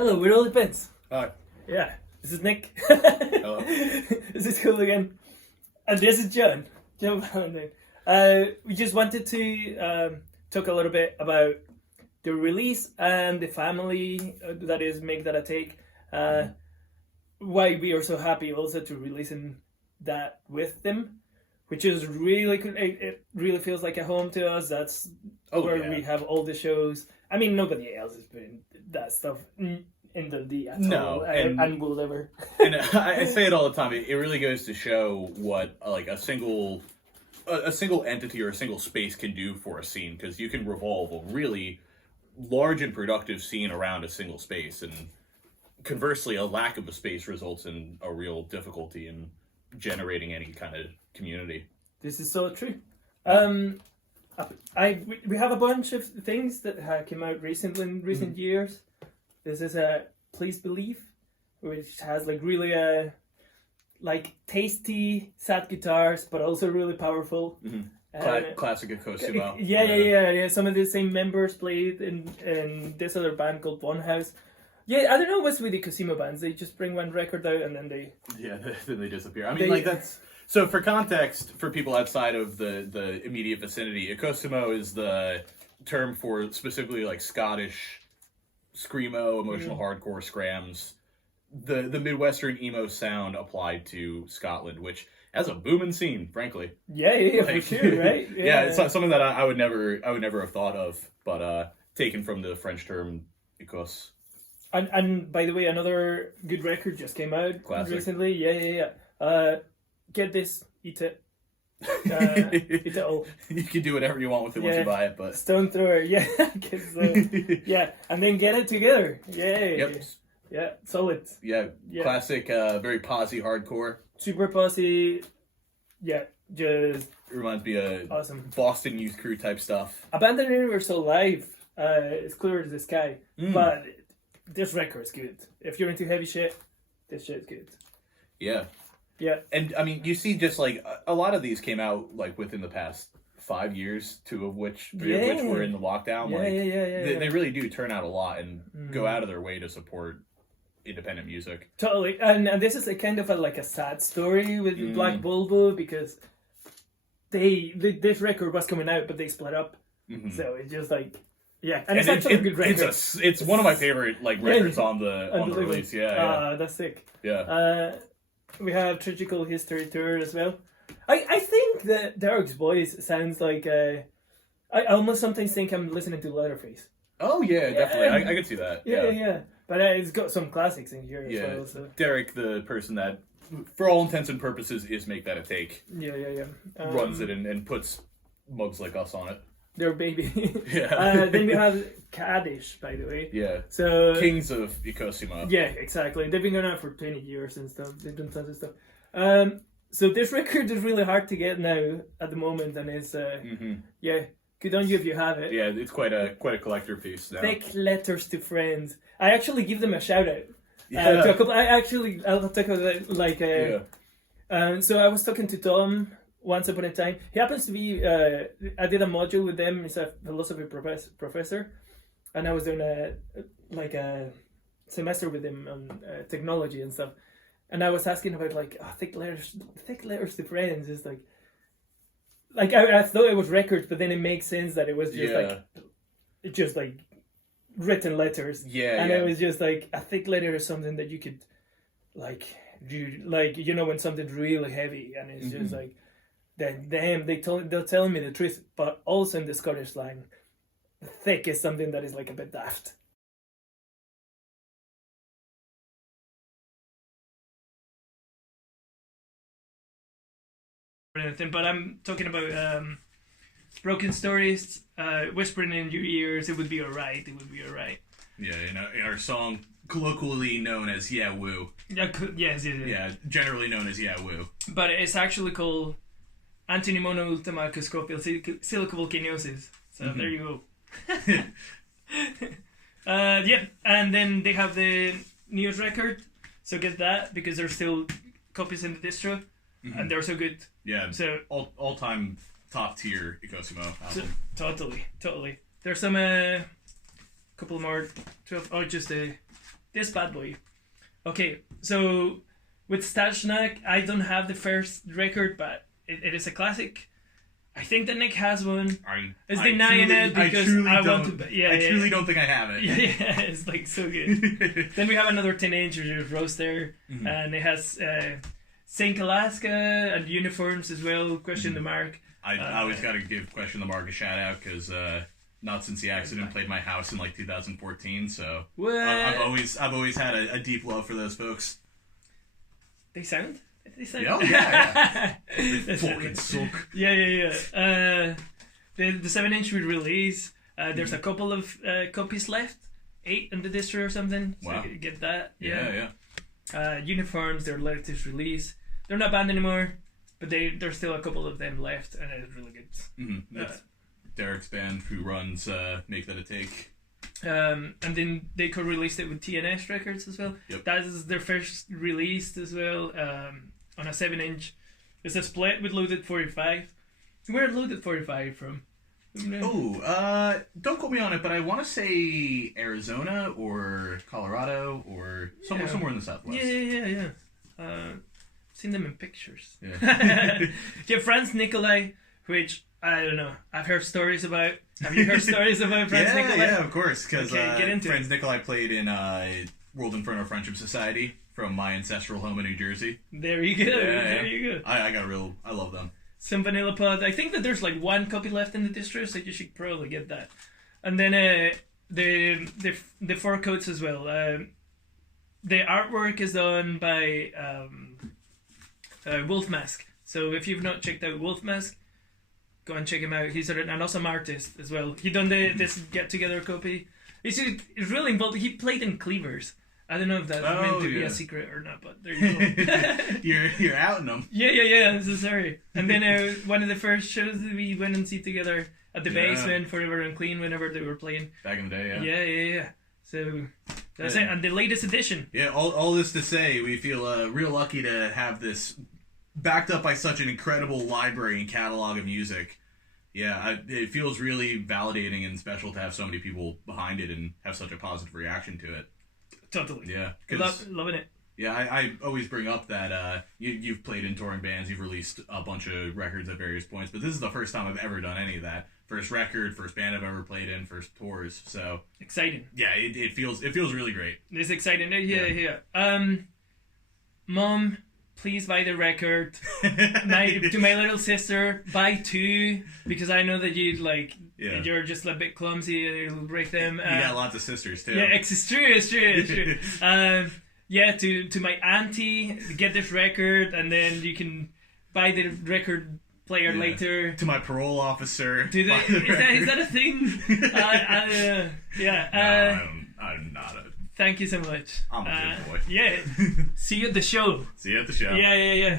Hello, we're all the Pets. Hi. Yeah, this is Nick. Hello. This is cool again. And this is John. John Valentine. We just wanted to talk a little bit about the release and the family that is Make That a Take. Why we are so happy also to releasing that with them, which is really cool. It really feels like a home to us. That's where we have all the shows. I mean, nobody else is putting that stuff in the at all, and will never. And I say it all the time. It really goes to show what like a single entity or a single space can do for a scene, because you can revolve a really large and productive scene around a single space, and conversely, a lack of a space results in a real difficulty in generating any kind of community. This is so true. We have a bunch of things that came out recently in recent years. This is a Please Believe, which has like really like tasty sad guitars, but also really powerful. Classic Akosimo. Yeah. Some of the same members played in this other band called One House. Yeah, I don't know what's with the Cosimo bands. They just bring one record out and then then they disappear. I mean, that's so. For context, for people outside of the immediate vicinity, Akosimo is the term for specifically like Scottish screamo, emotional hardcore scrams, the Midwestern emo sound applied to Scotland, which has a booming scene, frankly. Yeah, for sure, right? Yeah, it's something that I would never have thought of, but taken from the French term "écosse." And by the way, another good record just came out recently. Yeah. Get this, eat it. Eat it all. You can do whatever you want with it once you buy it, but Stone Thrower, yeah. Yeah, and then get it together. Yep. Yeah, solid. Yeah. Classic, very posse hardcore. Super posse. Yeah, just reminds me of awesome Boston Youth Crew type stuff. Abandoned Universal Live. It's clear as the sky, but this record's good. If you're into heavy shit, this shit's good. Yeah. And I mean, you see, just like a lot of these came out like within the past 5 years, three of which were in the lockdown. They really do turn out a lot and go out of their way to support independent music. Totally, and this is a kind of a sad story with Black Bulbo, because this record was coming out, but they split up. So it's just like. Yeah, and it's actually a good record. It's one of my favorite like records on the release. Yeah. That's sick. Yeah. We have Tragical History Tour as well. I think that Derek's voice sounds like I almost sometimes think I'm listening to Leatherface. Oh yeah, definitely. I could see that. Yeah. But it's got some classics in here as well. So. Derek, the person that, for all intents and purposes, is Make That a Take. Yeah. Runs it and puts mugs like us on it. Their baby. Yeah. Then we have Kaddish, by the way. Yeah. So Kings of Ikosima. Yeah, exactly. They've been going on for 20 years and stuff. They've done tons of stuff. So this record is really hard to get now at the moment, and it's good on you if you have it. Yeah, it's quite a collector piece now. Thick Letters to Friends. I actually give them a shout out. Yeah. I'll talk about it, so I was talking to Tom once upon a time. He happens to be, I did a module with them. He's a philosophy professor. And I was doing a semester with him on technology and stuff. And I was asking about thick letters to friends. It's like I thought it was records, but then it makes sense that it was just written letters. And it was just like a thick letter is something that you could do, when something's really heavy, and it's just like, they're telling me the truth, but also in the Scottish slang, thick is something that is like a bit daft. But I'm talking about Broken Stories, whispering in your ears, it would be alright. Yeah, in our song colloquially known as Yeah Woo. Yes. Yeah, generally known as Yeah Woo. But it's actually called Antonimono Ultima Cuscopial Silicovolcanosis. So there you go. And then they have the newest record, so get that, because there's still copies in the distro, and they're so good. Yeah, so all time top tier Ikosimo album. Totally. There's some couple more 12. Oh, just this bad boy. Okay, so with Stashnak, I don't have the first record, but it is a classic. I think that Nick has one. It's denying it because I want to. Yeah, I truly don't think I have it. Yeah, it's like so good. Then we have another teenager roaster, and it has Saint Alaska and uniforms as well. Question the mark. I always got to give Question the Mark a shout out because Not Since the Accident played my house in like 2014. So I've always had a deep love for those folks. They sound. Oh, yeah. They fucking suck. Yeah. The 7-inch we release. There's a couple of copies left, 8 in the distro or something. So wow. you get that. Yeah. Uniforms, their latest release. They're not banned anymore, but there's still a couple of them left, and it's really good. Mm-hmm. That's Derek's band who runs Make That a Take. And then they co-released it with TNS Records as well. Yep. That is their first release as well, on a 7-inch. It's a split with Loaded 45. Where Loaded 45 from? Oh, don't quote me on it, but I want to say Arizona or Colorado or somewhere in the Southwest. Yeah. Seen them in pictures. Yeah. Yeah, Franz Nicolai, which I don't know. I've heard stories about. Have you heard stories about Franz Nicolai? Yeah, of course. Because get Franz Nicolai played in World Inferno Friendship Society from my ancestral home in New Jersey. There you go. There you go. I love them. Some Vanilla Pod. I think that there's like 1 copy left in the distro, so you should probably get that. And then the 4 coats as well. The artwork is done by Wolf Mask. So if you've not checked out Wolf Mask, go and check him out. He's an awesome artist as well. He done this get together copy. He's really involved. He played in Cleavers. I don't know if that's meant to be a secret or not, but there you go. you're outing them. Yeah. I'm so sorry. And then one of the first shows that we went and see together at the basement, Forever and Clean, whenever they were playing. Back in the day, Yeah. So that's it. And the latest edition. Yeah, all this to say, we feel real lucky to have this backed up by such an incredible library and catalog of music. Yeah, it feels really validating and special to have so many people behind it and have such a positive reaction to it. Totally. Yeah. Loving it. Yeah, I always bring up that you've played in touring bands, you've released a bunch of records at various points, but this is the first time I've ever done any of that. First record, first band I've ever played in, first tours, so... Exciting. Yeah, it feels really great. It's exciting. Yeah. Mom, please buy the record. To my little sister, buy 2, because I know that you're just a bit clumsy and it'll break them. You got lots of sisters too. Yeah, it's true. Yeah, to my auntie, get this record, and then you can buy the record player later. To my parole officer. Is that a thing? No, I'm not a... Thank you so much. I'm a good boy. Yeah. See you at the show. See you at the show. Yeah.